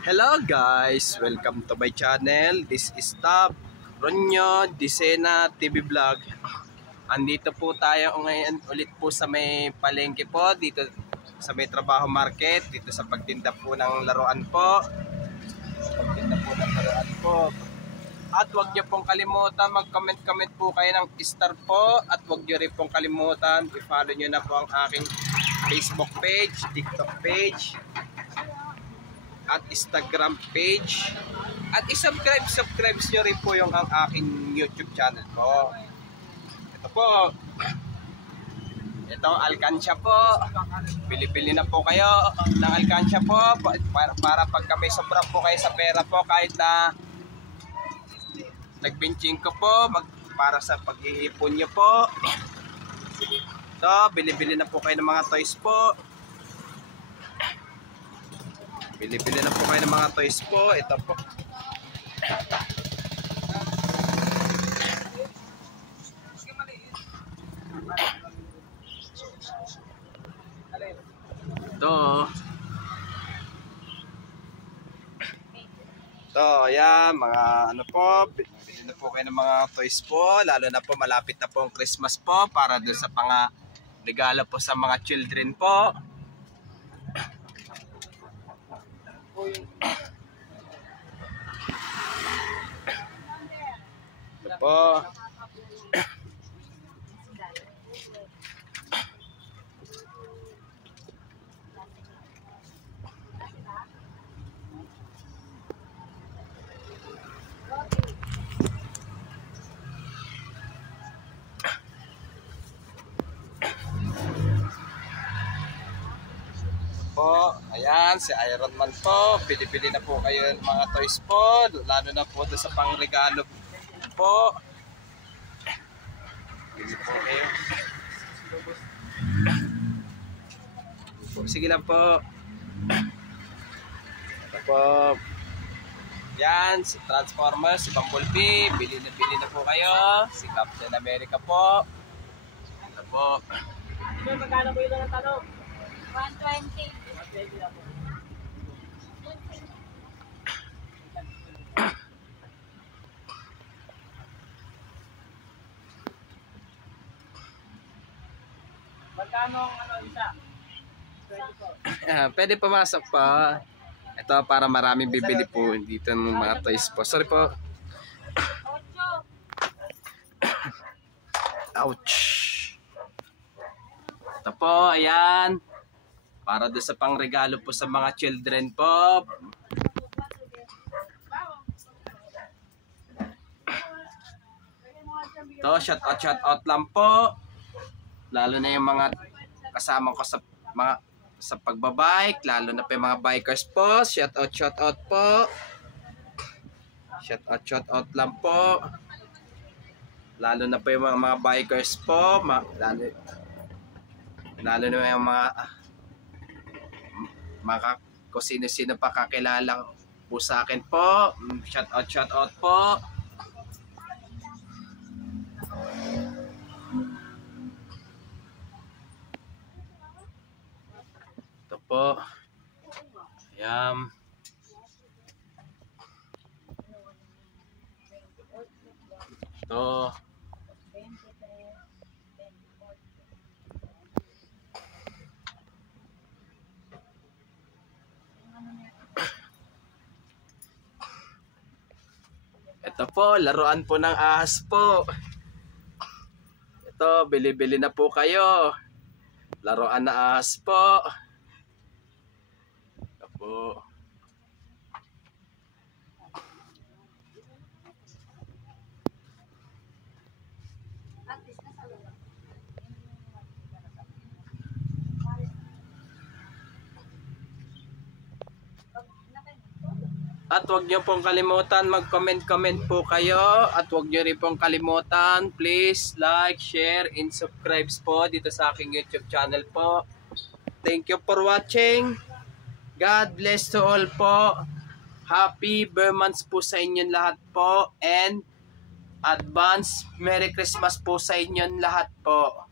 Hello guys, welcome to my channel. This is Tab Ronyo Disena TV Vlog. Andito po tayo ngayon ulit po sa may palengke po, dito sa may trabaho market, dito sa pagtinda po ng laruan po. At huwag niyo pong kalimutan mag-comment po kayo ng star po. At huwag niyo rin pong kalimutan i-follow niyo na po ang aking Facebook page, TikTok page, at Instagram page. At i-subscribe nyo rin po yung ang aking YouTube channel po. Ito po, itong alkansya po. Pili-pili na po kayo ng alkansya po para pagka may sobra po kayo sa pera po, kahit na nagbenching ko po para sa pag-iipon nyo po. So, bili-bili na po kayo ng mga toys po. Bili-bili na po kayo ng mga toys po. Ito po. Ito, ayan, mga ano po, bili na po kayo ng mga toys po, lalo na po malapit na po ang Christmas po, para doon sa regalo po sa mga children po. Ito po. Ayan, si Iron Man po. Pili-pili na po kayo ng mga toys po, lalo na po doon sa pangregalo po. Pili po kayo. Sige lang po. Ito po. Yan, si Transformers, si Bumblebee. Bili na po kayo. Si Captain America po. Ito po. Magkano po yung tanong? 120. Magkano ang isa? 20 po. Pwede pumasok pa. Ito para maraming bibili po dito ng mga toys po. Sorry po. 8. Ouch. Ito po, ayan. Para doon sa pangregalo po sa mga children po. Ito, shout out lang po. Lalo na yung mga kasama ko sa pagbabike, lalo na pa yung mga bikers po. Shout out po. Shout out lang po. Lalo na pa yung mga bikers po. Lalo na yung mga kung sino-sino pa kakilala po sa akin po. Shout out po. Ito po. Ayan. Ito. Ito po, laruan po ng ahas po. Ito, bili-bili na po kayo. Laruan na ahas po. Ito po. At huwag niyo pong kalimutan mag-comment po kayo. At huwag niyo rin pong kalimutan, please like, share, and subscribe po dito sa aking YouTube channel po. Thank you for watching. God bless to all po. Happy Burmans po sa inyong lahat po. And advance Merry Christmas po sa inyong lahat po.